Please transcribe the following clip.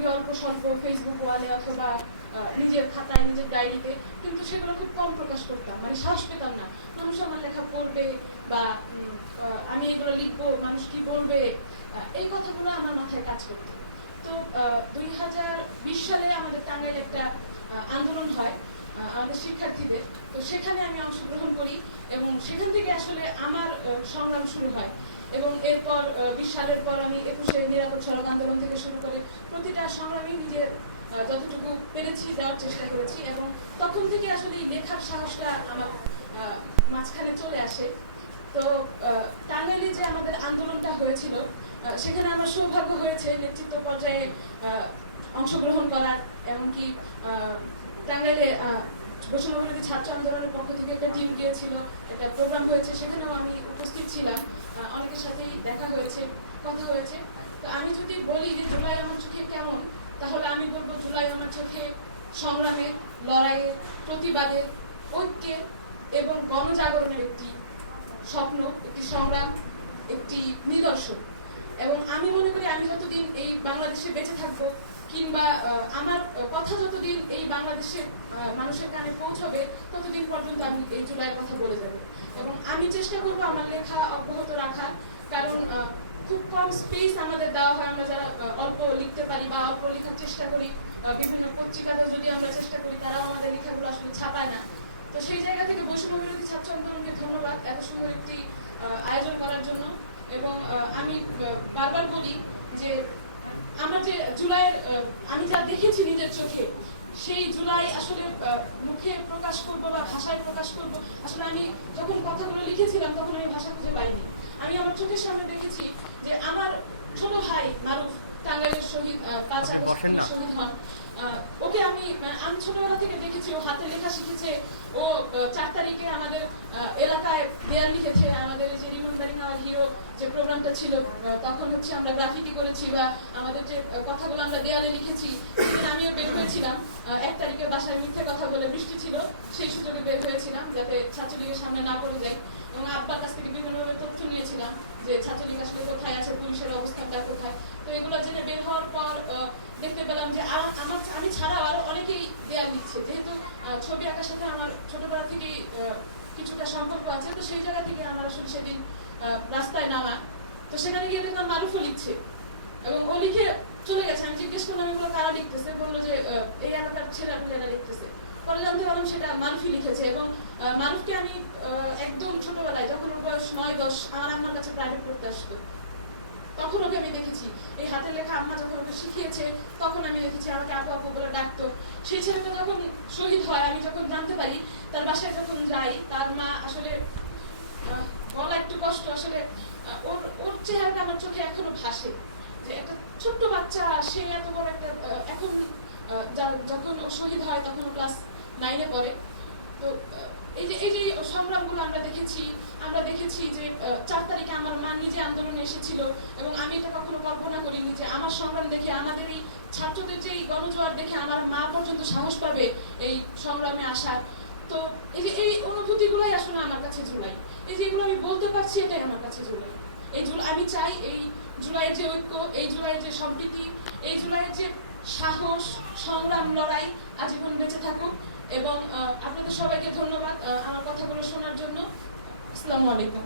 খুবই অল্প স্বল্প ফেসবুক ওয়ালে অথবা নিজের খাতায় নিজের ডায়েরিতে, কিন্তু সেগুলো খুব কম প্রকাশ করতাম, মানে সাহস পেতাম না মানুষ আমার লেখা পড়বে বা আমি এগুলো লিখবো, মানুষ কি বলবে, এই কথাগুলো আমার মাথায় কাজ করতো। তো 2020 সালে আমাদের টাঙ্গাইলে একটা আন্দোলন হয় আমাদের শিক্ষার্থীদের, তো সেখানে আমি অংশগ্রহণ করি এবং সেখান থেকে আসলে আমার সংগ্রাম শুরু হয়। এবং এরপর 20 সালের পর আমি 21শে নিরাপদ সড়ক আন্দোলন থেকে শুরু করে প্রতিটা সংগ্রামী নিজের যতটুকু পেরেছি দেওয়ার চেষ্টা করেছি, এবং তখন থেকে আসলে এই লেখার সাহসটা আমার মাঝখানে চলে আসে। তো টাঙ্গাইলে যে আমাদের আন্দোলনটা হয়েছিল সেখানে আমার সৌভাগ্য হয়েছে নেতৃত্ব পর্যায়ে অংশগ্রহণ করার, এমনকি টাঙ্গাইলে বৈষম্যবিরোধী ছাত্র আন্দোলনের পক্ষ থেকে একটা টিম গিয়েছিল, একটা প্রোগ্রাম হয়েছে, সেখানেও আমি উপস্থিত ছিলাম, অনেকের সাথেই দেখা হয়েছে, কথা হয়েছে। তো আমি যদি বলি যে জুলাই আমার চোখে কেমন, তাহলে আমি বলবো জুলাই আমার চোখে সংগ্রামের, লড়াইয়ের, প্রতিবাদের, ঐক্যের এবং গণজাগরণের একটি স্বপ্ন, একটি সংগ্রাম, একটি নিদর্শন। এবং আমি মনে করি আমি যতদিন এই বাংলাদেশে বেঁচে থাকবো, কিংবা আমার কথা যতদিন এই বাংলাদেশের মানুষের কানে পৌঁছবে, ততদিন পর্যন্ত আমি এই জুলাইয়ের কথা বলে যাব। এবং আমি চেষ্টা করবো আমার লেখা অব্যাহত রাখার, কারণ খুব কম স্পেস আমাদের দেওয়া হয়। আমরা যারা অল্প লিখতে পারি বা অল্প লেখার চেষ্টা করি, বিভিন্ন পত্রিকাতে যদি আমরা চেষ্টা করি, তারাও আমাদের লেখাগুলো আসলে ছাপায় না। তো সেই জায়গা থেকে বৈষম্যবিরোধী ছাত্র আন্দোলনকে ধন্যবাদ এত সুন্দর একটি আয়োজন করার জন্য। এবং আমি বারবার বলি যে আমার যে জুলাইয়ের আমি যা দেখেছি নিজের চোখে, সেই জুলাই আসলে মুখে প্রকাশ করবো বা ভাষায় প্রকাশ করবো, আসলে আমি যখন কথাগুলো লিখেছিলাম তখন আমি ভাষা খুঁজে পাইনি। আমি আমার চোখের সামনে দেখেছি যে আমার ছোট ভাই মারুফ টাঙ্গাইলের শহীদ 5 আগস্ট শহীদ হন। ওকে আমি ছোটবেলা থেকে দেখেছি, ও হাতে লেখা শিখেছে, ও 4 তারিখে আমাদের এলাকায় দেয়াল লিখেছে। আমাদের যে রিমেম্বারিং আওয়ার হিরো যে প্রোগ্রামটা ছিল, তখন হচ্ছে আমরা গ্রাফিতি করেছি বা আমাদের যে কথাগুলো আমরা দেয়ালে লিখেছি, আমিও বের হয়েছিলাম 1 তারিখে বাসায় মিথ্যে কথা বলে, বৃষ্টি ছিল, সেই সুযোগে বের হয়েছিলাম যাতে ছাত্রলীগের সামনে না পড়ে যায়। এবং আব্বার কাছ থেকে বিভিন্নভাবে তথ্য নিয়েছিলাম যে ছাত্রলীগ আসলে কোথায় আছে, পুলিশের অবস্থানটা কোথায়। তো এগুলো জেনে বের হওয়ার পর দেখতে পেলাম যে আমি ছাড়াও আরো অনেকেই দেয়াল লিখছে। যেহেতু ছবি আঁকার সাথে আমার ছোটবেলা থেকেই কিছুটা সম্পর্ক আছে, তো সেই জায়গা থেকে আমার আসলে সেদিন রাস্তায় নামা। তো সেখানে গিয়ে দেখলাম মারুফও লিখছে এবং ও লিখে চলে গেছে। আমি জিজ্ঞেস করলাম এগুলো কারা লিখতেছে, বললো যে এই এলাকার ছেলেরা লিখতেছে। পরে জানতে পারলাম সেটা মারুফই লিখেছে। এবং মারুফকে আমি একদম ছোটবেলায়, যখন ওর বয়স 9-10, আমার আম্মার কাছে প্রাইভেট পড়তে আসতো, তখন ওকে আমি দেখেছি। এই হাতের লেখা আম্মা যখন ওকে শিখিয়েছে, তখন আমি দেখেছি আমাকে আপু আপু বলে ডাকতো। সেই ছেলেটা যখন শহীদ হয়, আমি যখন জানতে পারি, তার বাসায় যখন যাই, তার মা আসলে বলা একটু কষ্ট, আসলে ওর চেহারাটা আমার চোখে এখনো ভাসে, যে একটা ছোট্ট বাচ্চা, সে এত বড় একটা, এখন যখন ও শহীদ হয় তখন ও ক্লাস 9-এ পড়ে। তো এই যে সংগ্রামগুলো আমরা দেখেছি যে 4 তারিখে আমার মা নিজে আন্দোলনে এসেছিল, এবং আমি এটা কখনো কল্পনা করিনি যে আমার সংগ্রাম দেখে, আমাদের এই ছাত্রদের যে এই গণজোয়ার দেখে আমার মা পর্যন্ত সাহস পাবে এই সংগ্রামে আসার। তো এই অনুভূতিগুলোই আসলে আমার কাছে জুলাই। এই যে এগুলো আমি বলতে পারছি, এটাই আমার কাছে জুলাই। আমি চাই এই জুলাইয়ের যে ঐক্য, এই জুলাইয়ের যে সম্প্রীতি, এই জুলাইয়ের যে সাহস, সংগ্রাম, লড়াই আজীবন বেঁচে থাকুক। এবং আপনাদের সবাইকে ধন্যবাদ আমার কথাগুলো শোনার জন্য। আসসালামু আলাইকুম।